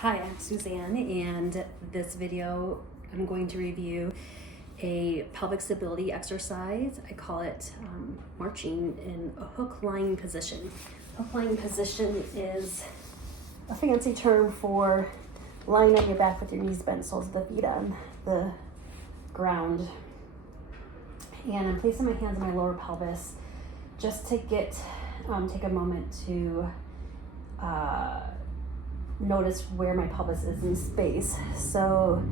Hi, I'm Suzanne, and this video I'm going to review a pelvic stability exercise. I call it marching in a hook-lying position. Hook-lying position is a fancy term for lying on your back with your knees bent, soles of the feet on the ground. And I'm placing my hands on my lower pelvis just to get take a moment to notice where my pelvis is in space. So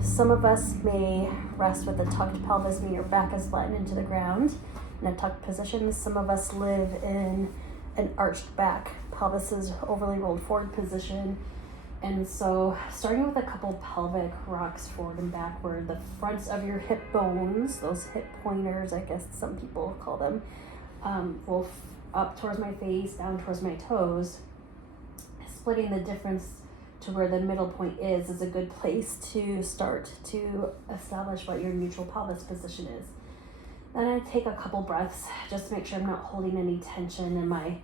some of us may rest with a tucked pelvis, meaning your back is flattened into the ground in a tucked position. Some of us live in an arched back, pelvis is overly rolled forward position. And so starting with a couple pelvic rocks forward and backward, the fronts of your hip bones, those hip pointers, I guess some people call them, will up towards my face, down towards my toes. Splitting the difference to where the middle point is a good place to start to establish what your neutral pelvis position is. Then I take a couple breaths just to make sure I'm not holding any tension in my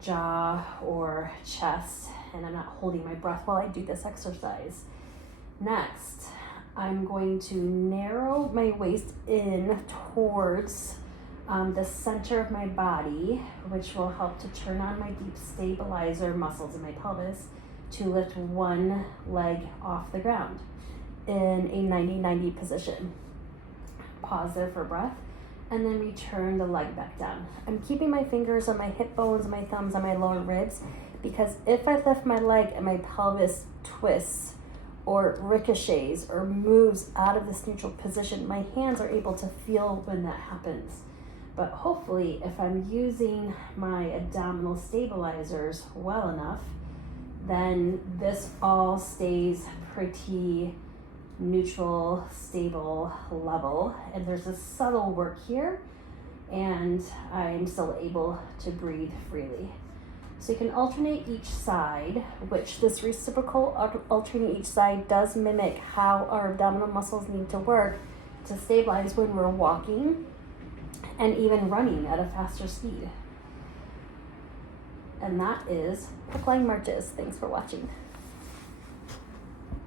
jaw or chest, and I'm not holding my breath while I do this exercise. Next, I'm going to narrow my waist in towards the center of my body, which will help to turn on my deep stabilizer muscles in my pelvis to lift one leg off the ground in a 90-90 position. Pause there for breath, and then return the leg back down. I'm keeping my fingers on my hip bones, my thumbs on my lower ribs, because if I lift my leg and my pelvis twists or ricochets or moves out of this neutral position, my hands are able to feel when that happens. But hopefully, if I'm using my abdominal stabilizers well enough, then this all stays pretty neutral, stable level. And there's a subtle work here, and I'm still able to breathe freely. So you can alternate each side, which this reciprocal alternating each side does mimic how our abdominal muscles need to work to stabilize when we're walking and even running at a faster speed. And that is hook-lying marches. Thanks for watching.